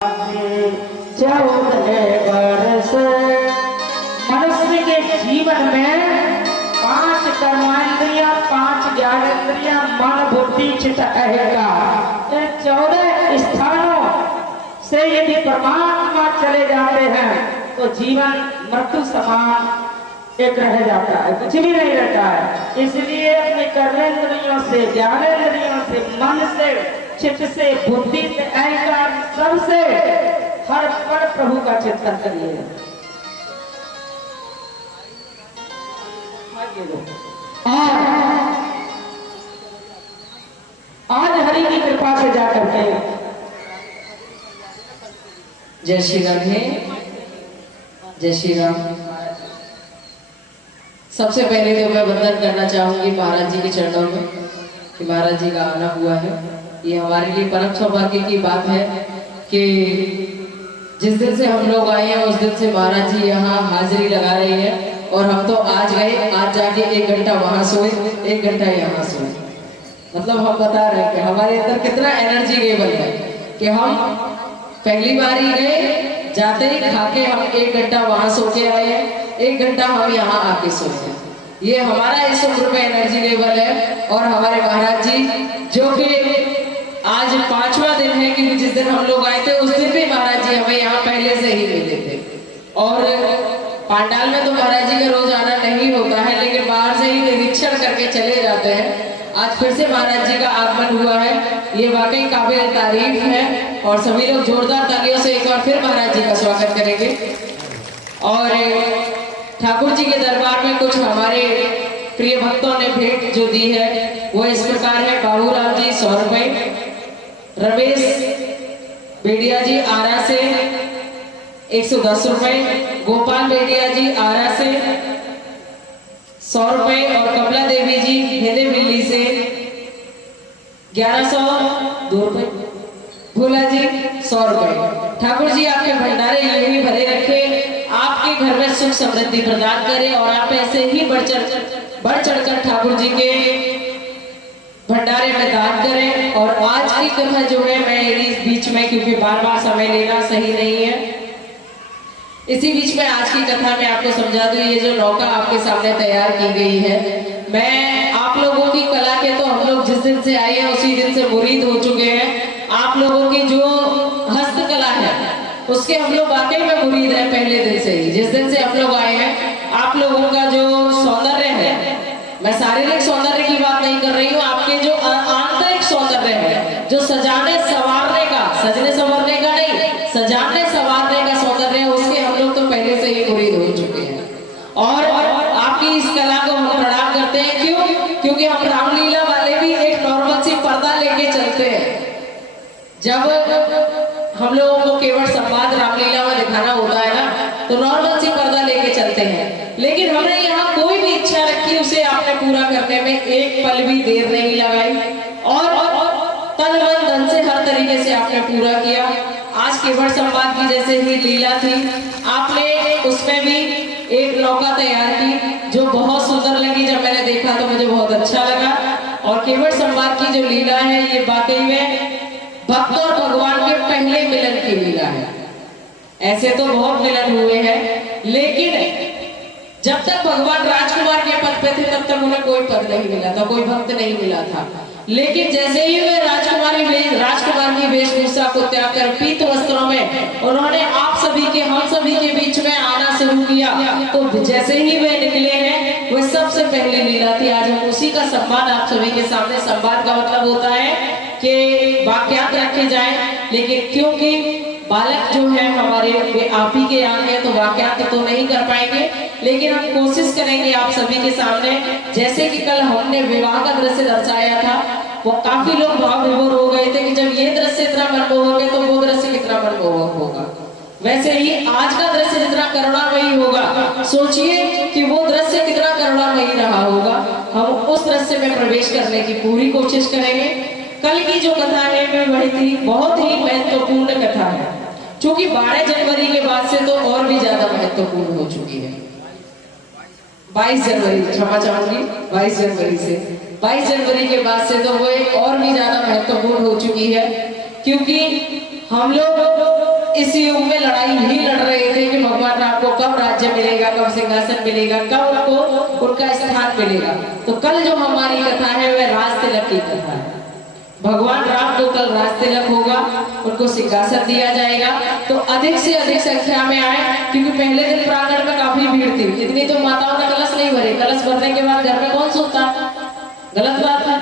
14 वर्ष मनुष्य के जीवन में 5 कर्मेंद्रियां, 5 ज्ञानेंद्रियां, मन, बुद्धि, चित्त, अहंकार, इन 14 स्थानों से यदि परमात्मा चले जाते हैं तो जीवन मृत्यु समान एक रह जाता है, कुछ भी नहीं रहता है। इसलिए अपने कर्मेंद्रियों से, ज्ञानेंद्रियों से, मन से, चित्त से, बुद्धि से, अहंकार सबसे हर पल प्रभु का चिंतन करिए। आज हरि की कृपा से जाकर के जय श्री राम है, जय श्री राम। सबसे पहले तो मैं वंदन करना चाहूंगी महाराज जी के चरणों में कि महाराज जी का आना हुआ है। ये हमारे लिए परम सौभाग्य की बात है कि जिस दिन से हम लोग आए हैं उस दिन से महाराज जी यहाँ हाजिरी लगा रहे हैं और हम तो आज गए, आज जाके 1 घंटा वहां सोए, 1 घंटा यहाँ सोए। मतलब हम बता रहे हैं कि हमारे अंदर कितना एनर्जी लेवल है कि हम पहली बार ही गए, जाते ही खाके हम 1 घंटा वहां सो के आए हैं, 1 घंटा हम यहाँ आके सोए। ये हमारा इस उम्र में एनर्जी लेवल है। और हमारे महाराज जी जो कि आज 5वां दिन है, क्योंकि जिस दिन हम लोग आए थे उस दिन भी महाराज जी हमें यहाँ पहले से ही मिले थे। और पांडाल में तो महाराज जी का रोज आना नहीं होता है, लेकिन बाहर से ही निरीक्षण करके चले जाते हैं। आज फिर से महाराज जी का आगमन हुआ है, ये वाकई काबिल तारीफ है। और सभी लोग जोरदार तालियों से एक बार फिर महाराज जी का स्वागत करेंगे। और ठाकुर जी के दरबार में कुछ हमारे प्रिय भक्तों ने भेंट जो दी है वो इस प्रकार है। बाबूराम जी 100 रुपए, रमेश बेडिया जी आरा से 110 रुपए, गोपाल बेडिया जी आरा से 100 रुपए और कमला देवी जी हेदे बिल्ली से 1102 रुपए, भोला जी 100 रुपए। ठाकुर जी आपके भंडारे यूं ही भरे रखे, आपके घर में सुख समृद्धि प्रदान करे और आप ऐसे ही बढ़ चढ़कर ठाकुर जी के भंडारे में दान करें। और आज की कथा जो है मैं इस बीच में, क्योंकि बार-बार समय लेना सही नहीं है, इसी बीच में आज की कथा में आपको समझा दूं। ये जो नौका आपके सामने तैयार की गई है, मैं आप लोगों की कला के तो हम लोग जिस दिन से आए हैं उसी दिन से मुरीद हो चुके हैं। आप लोगों की जो हस्तकला है उसके हम लोग वाकई में मुरीद हैं पहले दिन से ही। जिस दिन से हम लोग आए हैं आप लोगों का जो सौंदर्य है, मैं शारीरिक सौंदर्य की बात नहीं कर रही हूँ, आपके जो आंतरिक सौंदर्य है, जो सजाने संवारने का, सजने संवरने का नहीं, सजाने संवारने का सौंदर्य है, उसके हम लोग तो पहले से ही मुरीद हो चुके हैं। और आपकी इस कला को हम प्रणाम करते हैं। क्यों? क्योंकि हम रामलीला वाले भी एक नॉर्मल सी पर्दा लेके चलते हैं। जब हम लोगों को केवल संवाद रामलीला में दिखाना होता है ना, तो नॉर्मल सी पर्दा लेके चलते हैं। लेकिन हमने यहाँ कोई भी इच्छा रखी, उसे आपने पूरा करने में एक पल भी देर नहीं लगाई और तन मन धन से हर तरीके से आपने पूरा किया। आज केवल संवाद की जैसे ही लीला थी, आपने उसमें भी एक नौका तैयार की जो बहुत सुंदर लगी। जब मैंने देखा तो मुझे बहुत अच्छा लगा। और केवल संवाद की जो लीला है ये वाकई में भक्त और भगवान के पहले मिलन की लीला है। ऐसे तो बहुत मिलन हुए हैं, लेकिन जब तक भगवान राजकुमार के पद पे थे तब तक उन्हें कोई पद नहीं मिला था, कोई भक्त नहीं मिला था। लेकिन जैसे ही वे राजकुमार की वेशभूषा को त्याग कर पीत वस्त्रों में उन्होंने आप सभी के, हम सभी के बीच में आना शुरू किया, तो जैसे ही वे निकले हैं वह सबसे पहली लीला थी। आज हम उसी का सम्मान आप सभी के सामने, संवाद का मतलब होता है कि वाक्यात रखे जाएं, लेकिन क्योंकि बालक जो है हमारे वे आप ही के यहाँ है तो वाक्यात तो नहीं कर पाएंगे, लेकिन हम कोशिश करेंगे आप सभी के सामने। जैसे कि कल हमने विवाह का दृश्य दर्शाया था, वो काफी लोग भाव विभोर हो गए थे कि जब ये दृश्य इतना मनमोहक है तो वो दृश्य कितना मनमोहक होगा। वैसे ही आज का दृश्य जितना करुणामयी होगा, सोचिए कि वो दृश्य कितना करुणामयी रहा होगा। हम उस दृश्य में प्रवेश करने की पूरी कोशिश करेंगे। कल की जो कथा है वे वही थी, बहुत ही महत्वपूर्ण कथा है, क्योंकि 12 जनवरी के बाद से तो और भी ज्यादा महत्वपूर्ण हो चुकी है। 22 जनवरी, क्षमा चाहूंगी, 22 जनवरी से 22 जनवरी के बाद से तो वो एक और भी ज्यादा महत्वपूर्ण हो चुकी है, क्योंकि हम लोग इस युग में लड़ाई ही लड़ रहे थे कि भगवान राम को कब राज्य मिलेगा, कब सिंहासन मिलेगा, कब उनको उनका स्थान मिलेगा। तो कल जो हमारी कथा है वह राज तिलक की कथा है। भगवान राम को कल राज तिलक होगा, उनको सिंहासन दिया जाएगा। तो अधिक से अधिक संख्या में आए, क्योंकि पहले दिन प्रांगण में काफी भीड़ थी। इतनी तो माताओं ने कलश नहीं भरे। कलश भरने के बाद घर में कौन सोता? गलत बात है।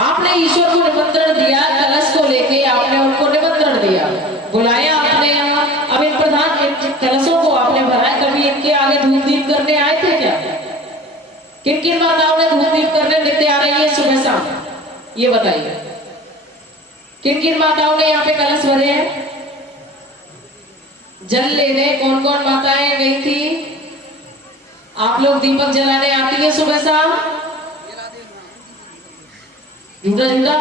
आपने ईश्वर को निमंत्रण दिया, कलश को लेके आपने उनको निमंत्रण दिया, बुलाया आपने यहाँ। अब इन प्रधान कलशों को आपने भरा, कभी इनके आगे धूप दीप करने आए थे क्या? किन किन माताओं ने धूप दीप करने नित्य आ रही है सुबह शाम, ये बताइए। किन किन माताओं ने यहाँ पे कलश भरे हैं? जल लेने कौन कौन माताएं गई थी? आप लोग दीपक जलाने आती है सुबह शाम? झूठा झूठा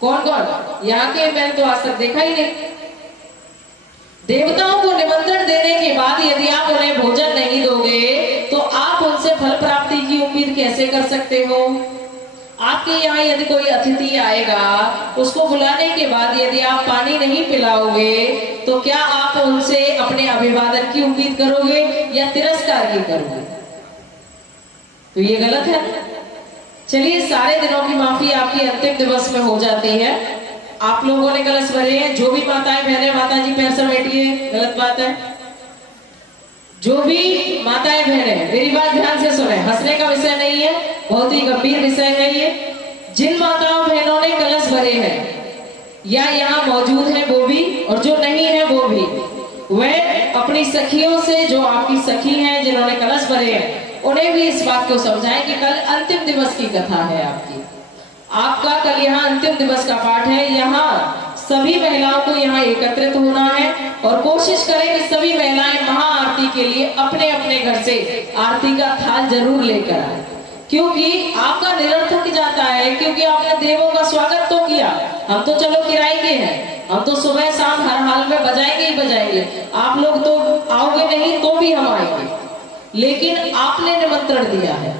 कौन कौन यहाँ के? मैंने तो आज तक देखा ही नहीं। देवताओं को निमंत्रण देने के बाद यदि आप उन्हें भोजन नहीं दोगे तो आप उनसे फल प्राप्ति की उम्मीद कैसे कर सकते हो? आपके यहाँ यदि कोई अतिथि आएगा, उसको बुलाने के बाद यदि आप पानी नहीं पिलाओगे तो क्या आप उनसे अपने अभिवादन की उम्मीद करोगे या तिरस्कार की करोगे? तो ये गलत है। चलिए, सारे दिनों की माफी आपकी अंतिम दिवस में हो जाती है। आप लोगों ने कलश भरे हैं, जो भी माताएं बहनें, माता जी पैर समेटिए, गलत बात है। जो भी माताएं बहनें, मेरी बात ध्यान से सुने, हंसने का विषय नहीं है, बहुत ही गंभीर विषय है ये। जिन माताओं बहनों ने कलश भरे हैं या यहाँ मौजूद है वो भी, और जो नहीं है वो भी, वह अपनी सखियों से, जो आपकी सखी हैं जिन्होंने कलश भरे हैं, उन्हें भी इस बात को समझाएं कि कल अंतिम दिवस की कथा है आपकी। आपका कल यहाँ अंतिम दिवस का पाठ है। यहाँ सभी महिलाओं को यहाँ एकत्रित होना है और कोशिश करें कि सभी महिलाएं महाआरती के लिए अपने अपने घर से आरती का थाल जरूर लेकर आए, क्योंकि आपका निरर्थक जाता है। क्योंकि आपने देवों का स्वागत तो किया, हम तो चलो किराए के हैं, हम तो सुबह शाम हर हाल में बजाएंगे ही बजाएंगे। आप लोग तो आओगे नहीं तो भी हम आएंगे, लेकिन आपने निमंत्रण दिया है,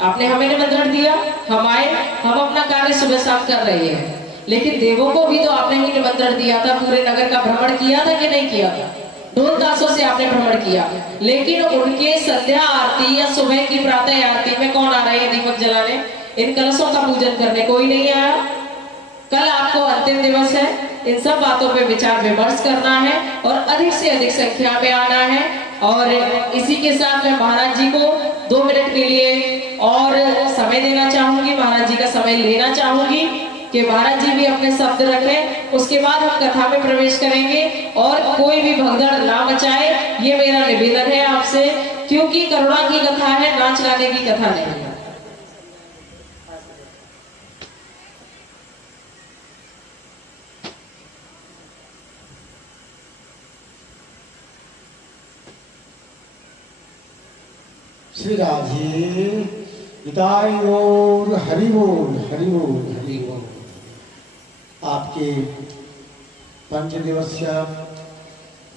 आपने हमें निमंत्रण दिया, हम आए, हम अपना कार्य सुबह शाम कर रहे हैं। लेकिन देवों को भी तो आपने ही निमंत्रण दिया था। पूरे नगर का भ्रमण किया था कि नहीं किया था? ढोल ताशों से आपने भ्रमण किया, लेकिन उनके संध्या आरती या सुबह की प्रातः आरती में कौन आ रहा है दीपक जलाने, इन कलशों का पूजन करने? कोई नहीं आया। कल आपको अंतिम दिवस है, इन सब बातों पे विचार विमर्श करना है और अधिक से अधिक संख्या में आना है। और इसी के साथ मैं महाराज जी को 2 मिनट के लिए और समय देना चाहूंगी, महाराज जी का समय लेना चाहूंगी कि महाराज जी भी अपने शब्द रखें। उसके बाद हम कथा में प्रवेश करेंगे और कोई भी भगदड़ ना मचाए, ये मेरा निवेदन है आपसे, क्योंकि करुणा की कथा है, नाच गाने की कथा नहीं है। श्री राधे निताय गौर हरि बोल हरि बोल हरि बोल। आपके 5 दिवसीय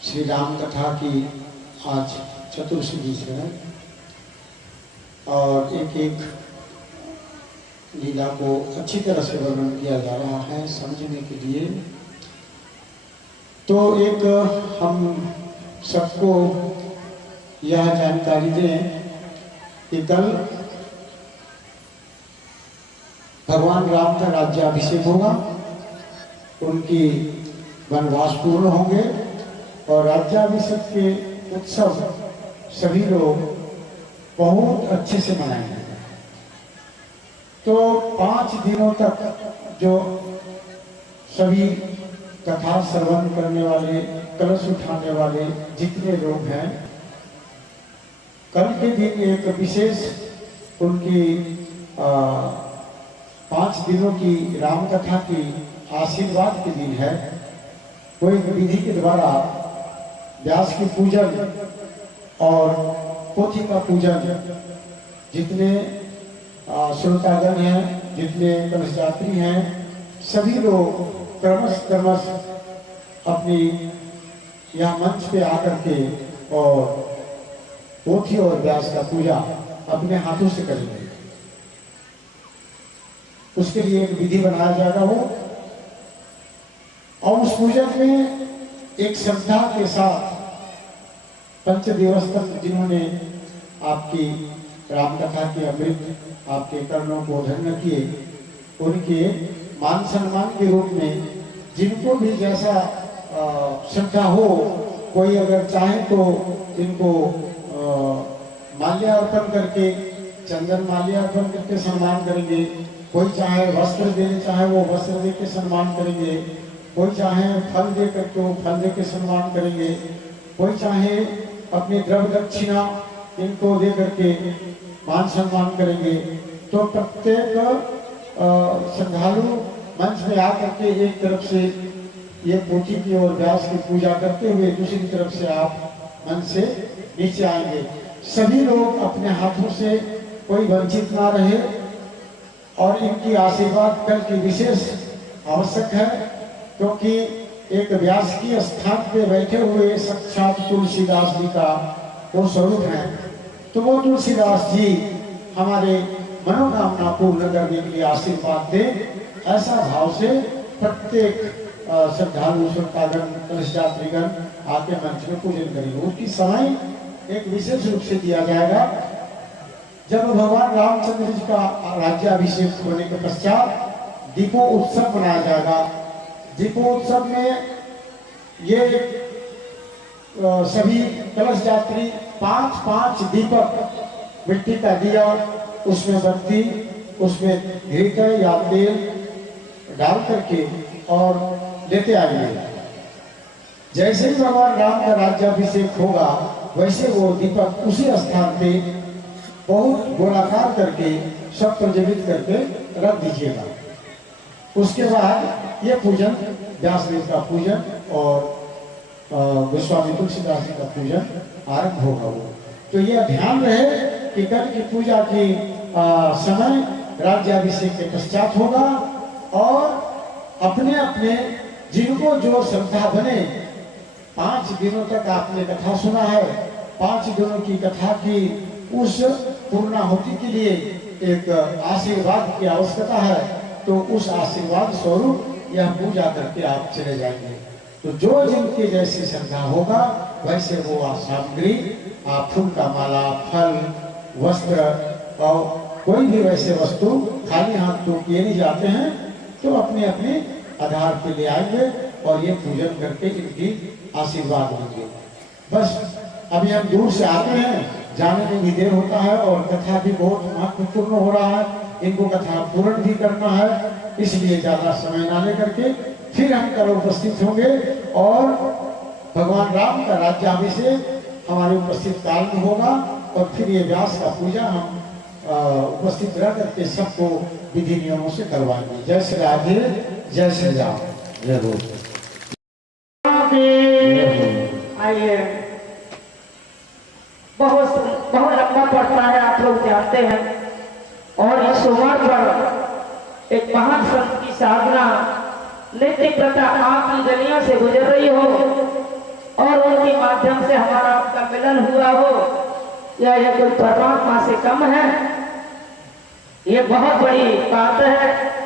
श्री राम कथा की आज चतुर्दशी है और एक एक लीला को अच्छी तरह से वर्णन किया जा रहा है समझने के लिए। तो एक हम सबको यह जानकारी दें कि कल भगवान राम का राज्याभिषेक होगा, उनकी वनवास पूर्ण होंगे और राज्याभिषेक के उत्सव सभी लोग बहुत अच्छे से मनाएंगे। तो 5 दिनों तक जो सभी कथा श्रवण करने वाले, कलश उठाने वाले जितने लोग हैं, कल के दिन एक विशेष उनकी 5 दिनों की राम कथा की आशीर्वाद के दिन है। कोई विधि के द्वारा व्यास की पूजन और पोथी का पूजन, जितने श्रोतागण हैं, जितने कलशयात्री हैं, सभी लोग क्रमश अपनी यह मंच पे आकर के और पोथी और व्यास का पूजा अपने हाथों से करेंगे। उसके लिए एक विधि बनाया जाएगा। वो और उस पूजन में एक श्रद्धा के साथ 5 दिवस तक जिन्होंने आपकी रामकथा के अमृत आपके कर्णों को धन्य किए, उनके मान सम्मान के रूप में जिनको भी जैसा श्रद्धा हो, कोई अगर चाहे तो इनको माल्यार्पण करके, चंदन माल्यार्पण करके सम्मान करेंगे, कोई चाहे वस्त्र देने चाहे वो वस्त्र दे के सम्मान करेंगे, कोई चाहे फल दे करके वो फल दे के सम्मान करेंगे, कोई चाहे अपनी द्रव्य दक्षिणा इनको दे करके मान सम्मान करेंगे। तो प्रत्येक श्रद्धालु मंच में आकर के एक तरफ से ये पोथी की और व्यास की पूजा करते हुए दूसरी तरफ से आप मंच से नीचे आएंगे। सभी लोग अपने हाथों से कोई वंचित ना रहे और इनकी आशीर्वाद कल की विशेष आवश्यक है, क्योंकि एक व्यास की स्थान पे बैठे हुए साक्षात तुलसीदास जी का वो स्वरूप है। तो वो तुलसीदास जी हमारे मनोकामना पूर्ण करने के लिए आशीर्वाद दे, ऐसा भाव से प्रत्येक श्रद्धालु श्रद्धागण कलश यात्रीगण आके मंच में पूजन करेंगे। उसकी समय एक विशेष रूप से दिया जाएगा। जब भगवान रामचंद्र जी का राज्याभिषेक होने के पश्चात दीपोत्सव मनाया जाएगा। दीपोत्सव में ये सभी कलश यात्री 5-5 दीपक मिट्टी का दिया, उसमें बत्ती, उसमें घी या तेल डाल करके और लेते आएंगे। जैसे ही भगवान राम का राज्याभिषेक होगा वैसे वो दीपक उसी स्थान पे बहुत गोलाकार करके सब प्रज्वलित करके रख दीजिएगा। उसके बाद ये पूजन व्यासदेव का पूजन और गोस्वामी तुलसीदास जी का पूजन आरंभ होगा। वो तो ये ध्यान रहे कि कल की पूजा की समय राज्याभिषेक के पश्चात होगा और अपने अपने जिनको जो श्रद्धा बने, 5 दिनों तक आपने कथा सुना है, 5 दिनों की कथा की उस पूर्णाहुति के लिए एक आशीर्वाद की आवश्यकता है। तो उस आशीर्वाद स्वरूप यह पूजा करके आप चले जाएंगे। तो जो जिनके जैसी श्रद्धा होगा वैसे वो सामग्री, आप फूल का माला, फल, वस्त्र और कोई भी वैसे वस्तु खाली हाथ तो किए नहीं जाते हैं, तो अपने अपने आधार पे ले आएंगे और ये पूजन करके इनकी आशीर्वाद लेंगे। बस अभी हम दूर से आते हैं, जाने में भी देर होता है और कथा भी बहुत महत्वपूर्ण हो रहा है, इनको कथा पूर्ण भी करना है, इसलिए ज्यादा समय ना लेकर के फिर हम कल उपस्थित होंगे और भगवान राम का राज्याभिषेक हमारे उपस्थित काल में होगा और फिर ये व्यास का पूजा हम उपस्थित रह करके सबको विधि नियमों से करवाएंगे। जय श्री राधे, जय श्री राम, जय बोल। आइए, बहुत लंबा पड़ता है, आप लोग जानते हैं। और इस सोमवार पर एक महान संत की साधना नित्य प्रथा आपकी गलियों से गुजर रही हो और उनके माध्यम से हमारा आपका मिलन हुआ हो, यह कोई परमात्मा से कम है, ये बहुत बड़ी बात है।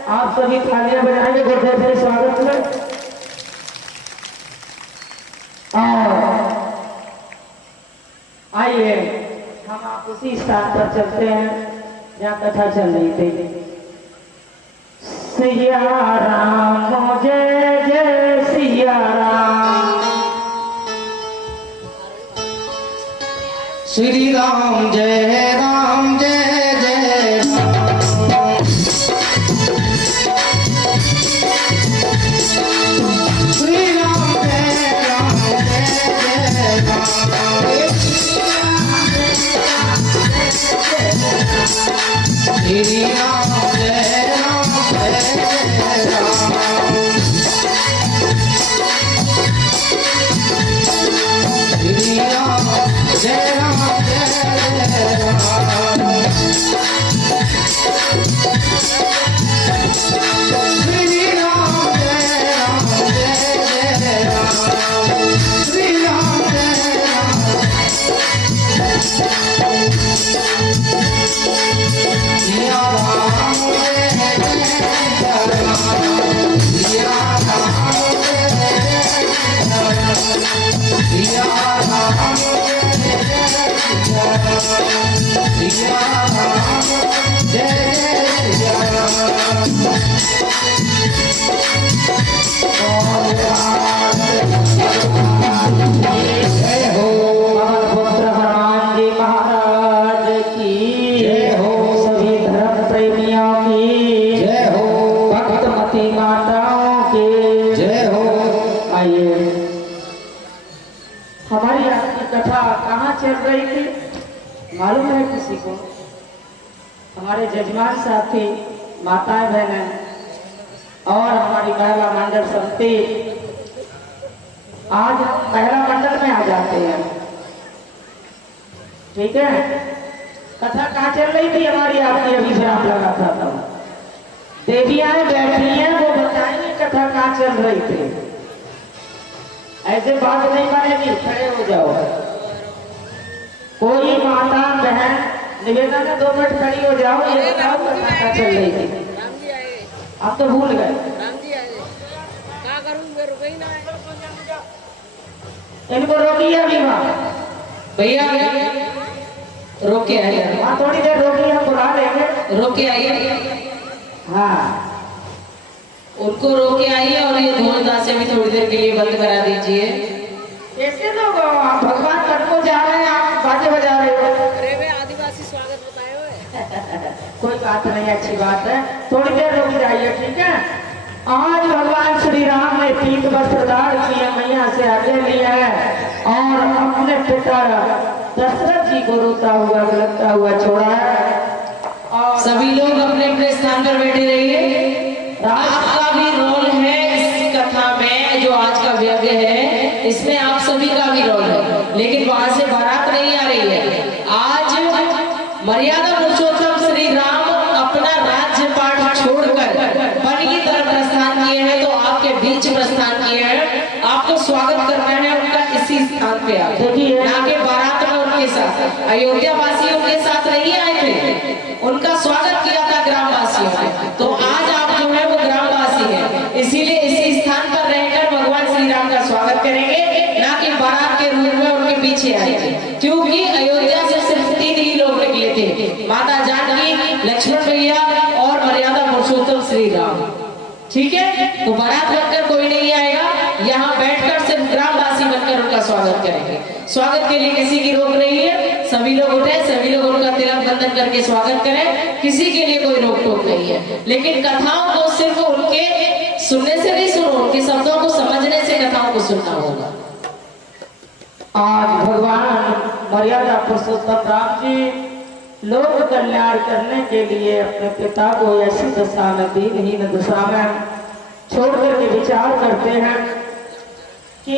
आप सभी तालियां बजाएंगे गुरुदेव के स्वागत में। और आइए हम आप उसी स्थान पर चलते हैं जहाँ कथा चल रही थी। सिया राम जय जय सिया राम, श्री राम जय राम जय जय राम, श्री राम जय राम जय जय राम, श्री राम जय राम जय जय राम, श्री राम जय राम जय जय राम। आइए। हमारी आपकी कथा कहाँ चल रही थी मालूम है किसी को? हमारे जजमान साहब थे, माताएं बहनें और हमारी महिला मंडल समिति आज महिला मंडल में आ जाते हैं। ठीक है, कथा कहाँ चल रही थी हमारी आपकी? अभी विराम लगा था तब देवियां बैठी हैं, वो बताएंगे कथा कहाँ चल रही थी। ऐसे बात नहीं मानेगी, खड़े हो जाओ। कोई माता बहन निवेदन है 2 मिनट खड़ी हो जाओ, ये बताओ कथा कहाँ चल रही थी। आप तो भूल गए। इनको रोकिए अभी भैया, रोके आइए। वहाँ थोड़ी देर रोकिए, हम बुला लेंगे। रोके आइए, हाँ उनको रोके आइए और ये धोलदास से भी थोड़ी देर के लिए बंद करा दीजिए। कैसे लोग भगवान तट को जा रहे हैं, आप बाजे बजा रहे हो। अरे वे आदिवासी स्वागत बताए हुए। कोई बात नहीं, अच्छी बात है, थोड़ी देर रुक जाइए। ठीक है, आज भगवान श्री राम ने पीत वस्त्र धारण किए, मैया से आगे लिया है और अपने पिता दशरथ जी को रोता हुआ गलता हुआ छोड़ा है। और सभी लोग अपने अपने स्थान पर बैठे रहिए। आपका भी रोल है इस कथा में, जो आज का यज्ञ है इसमें आप सभी का भी रोल है, लेकिन वहां से बारात नहीं आ रही है। आज मर्यादा पुरुषोत्तम श्री राम अपना राज्य पाठ छोड़कर वन की तरफ प्रस्थान किए हैं, तो आपके बीच प्रस्थान किए हैं। आपको स्वागत करना है उनका इसी स्थान पे, आप ना के बारात में उनके साथ। अयोध्या वासी उनके साथ नहीं आए थे, उनका स्वागत किया था ग्रामवासियों ने। तो आज आप जो है वो ग्रामवासी हैं, इसीलिए इसी स्थान पर रहकर भगवान श्री राम का स्वागत करेंगे, ना कि बारात के रूप में उनके पीछे आएंगे। क्योंकि अयोध्या से सिर्फ 3 ही लोग निकले थे, माता जानकी, लक्ष्मण भैया और मर्यादा पुरुषोत्तम श्री राम। ठीक है, तो बारात बनकर कोई नहीं आएगा, यहाँ बैठकर सिर्फ ग्रामवासी बनकर उनका स्वागत करेंगे। स्वागत के लिए किसी की रोक नहीं है, सभी लोग उठे, सभी लोग उनका तिलक बंधन करके स्वागत करें, किसी के लिए कोई रोक टोक नहीं है। लेकिन कथाओं को सिर्फ उनके सुनने से नहीं सुनो, उनके शब्दों को समझने से कथाओं को सुनना होगा। आज भगवान मर्यादा पुरुषोत्तम राम जी लोक कल्याण करने के लिए अपने पिता को ऐसी दशा में, दीनहीन दशा में छोड़ करके विचार करते हैं कि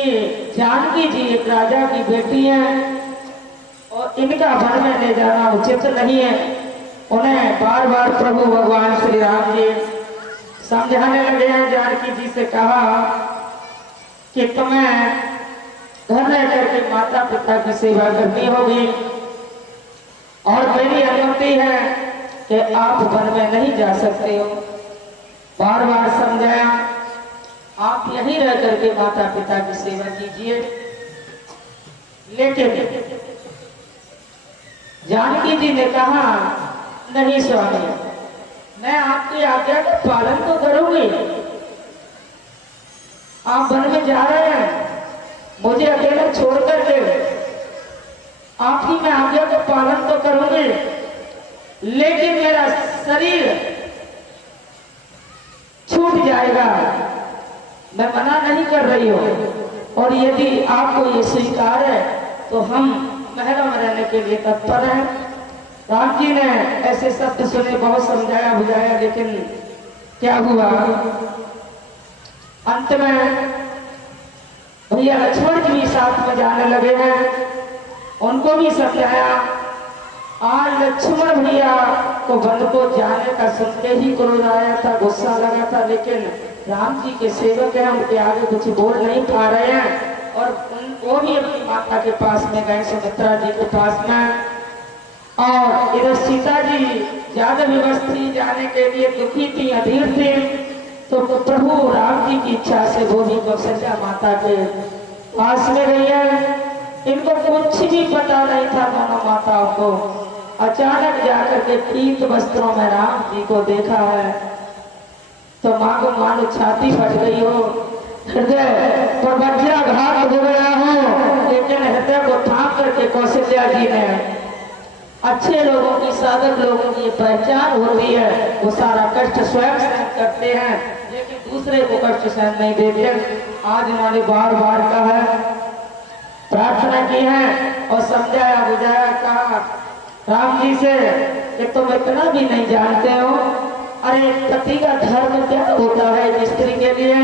जानकी जी एक राजा की बेटी है और इनका वन में ले जाना उचित नहीं है। उन्हें बार बार प्रभु भगवान श्री राम जी समझाने लगे हैं। जानकी जी से कहा कि तुम्हें घर रह करके माता पिता की सेवा करनी होगी और मेरी अनुमति है कि आप वन में नहीं जा सकते हो। बार बार समझाया, आप यहीं रह करके माता पिता की सेवा कीजिए। लेकिन जानकी जी ने कहा, नहीं स्वामी, मैं आपकी आज्ञा का पालन तो करूंगी। आप वन में जा रहे हैं, मुझे अकेला छोड़ करके आपकी मैं आज्ञा का पालन तो करूंगी, लेकिन मेरा शरीर छूट जाएगा। मैं मना नहीं कर रही हूँ, और यदि आपको ये स्वीकार है तो हम महलों में रहने के लिए तत्पर हैं। राम जी ने ऐसे शब्द सुने, बहुत समझाया बुझाया, लेकिन क्या हुआ, अंत में भैया लक्ष्मण जी भी साथ में जाने लगे हैं, उनको भी समझाया। आज लक्ष्मण भैया को वन को जाने का सुनते ही क्रोध आया था, गुस्सा लगा था, लेकिन राम जी के सेवक हैं, उनके आगे कुछ बोल नहीं पा रहे हैं, और वो भी अपनी माता के पास में गए, सुमित्रा जी के पास में। और इधर सीता जी ज्यादा विवश थी, जाने के लिए दुखी थी, अधीर थी, तो प्रभु राम जी की इच्छा से वो भी कौशल्या माता के पास में गई है। इनको कुछ भी पता नहीं था दोनों माताओं को। अचानक जाकर के पीत वस्त्रों में राम जी को देखा है, तो माँ को मानो छाती फट गई हो, हृदय पर वज्राघात हो गया हो, लेकिन हृदय को थाम करके कौशल्या जी ने अच्छे लोगों की, साधक लोगों की ये पहचान होती है। वो सारा कष्ट स्वयं सहन करते हैं, लेकिन दूसरे को कष्ट सहन नहीं देते। आज इन्होंने बार बार कहा, प्रार्थना की है और समझाया बुझाया, कहा राम जी से कि तुम इतना भी नहीं जानते हो, अरे पति का धर्म क्या होता है स्त्री के लिए,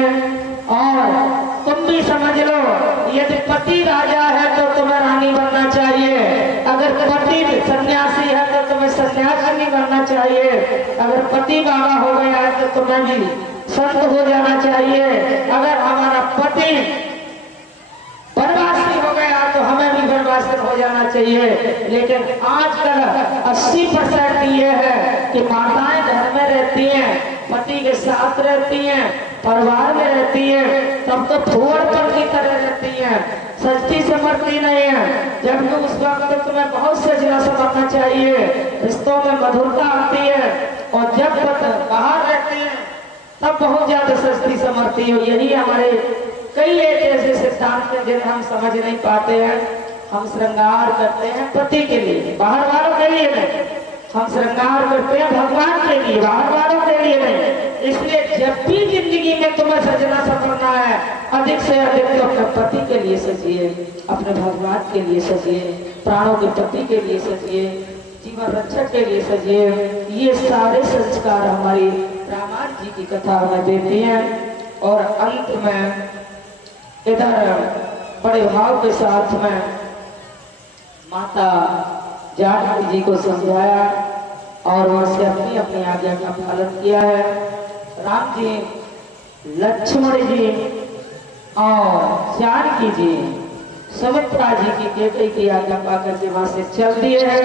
और तुम भी समझ लो, यदि पति राजा है तो तुम्हें रानी बनना चाहिए, अगर पति सन्यासी है तो तुम्हें सन्यासिनी बनना चाहिए, अगर पति बाबा हो गया है तो तुम्हें भी संत हो जाना चाहिए, अगर हमारा पति वनवासी हो गया तो हमें भी वनवासी हो जाना चाहिए। लेकिन आजकल 80% ये है कि माताएं घर में रहती हैं, पति के साथ रहती हैं, परिवार में रहती हैं, तब तो फूहड़पन की तरह रहती हैं, सच्ची समझती नहीं है। जबकि उस वक्त तुम्हें बहुत सजना समझना चाहिए, रिश्तों में मधुरता आती है, और जब बाहर रहती है तब बहुत ज्यादा सस्ती समझती हो। यही हमारे कई ऐसे सिद्धांत हैं जिन्हें हम समझ नहीं पाते हैं। हम श्रृंगार करते हैं पति के लिए, बाहर वालों के लिए नहीं। हम श्रृंगार करते हैं भगवान के लिए, बाहर वालों के लिए नहीं। इसलिए जब भी जिंदगी में तुम्हें सजना सपरना है, अधिक से अधिक तो अपने पति के लिए सजिए, अपने भगवान के लिए सजिए, प्राणों के पति के लिए सजिए, जीवन रक्षक के लिए सजिए। ये सारे संस्कार हमारी रामायण जी की कथा हमें देती हैं। और अंत में इधर बड़े भाव के साथ में माता जानकी जी को समझाया और उनसे अपनी अपनी आज्ञा का पालन किया है। राम जी, लक्ष्मण जी और जानकी जी सुमित्रा जी की बेटे की आज्ञा पाकर के वहां से चल दिए हैं।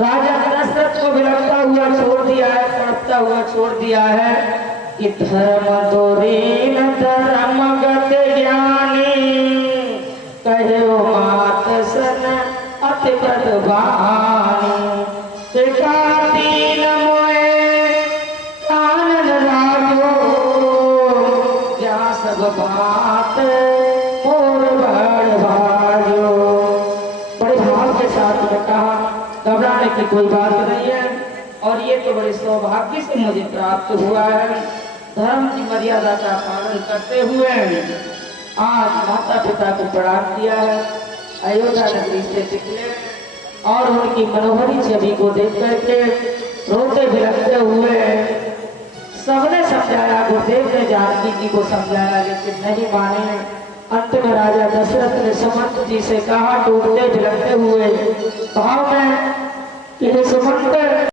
राजा दशरथ को विलपता हुआ छोड़ दिया है, तड़पता हुआ छोड़ दिया है कि धर्म दोरीन धर्म गत ज्ञानी, कहो मात सन अति बदवानी, तीन मोए कानन लागो, जहाँ सब बात मोर बड़ भाजो। बड़े भाव के साथ में कहा, घबराने की कोई बात नहीं है, और ये तो बड़े सौभाग्य से मुझे प्राप्त हुआ है। धर्म की मर्यादा का पालन करते हुए आज माता पिता को प्रणाम किया है। अयोध्या नगरी से निकले और उनकी मनोहरी छवि को देख करके रोते बिलखते हुए सबने समझाया, गुरुदेव ने जानकी जी को समझाया, लेकिन नहीं माने। अंत में राजा दशरथ ने सुमंत जी से कहा, टूटते बिलखते हुए भाव में कि सुमंत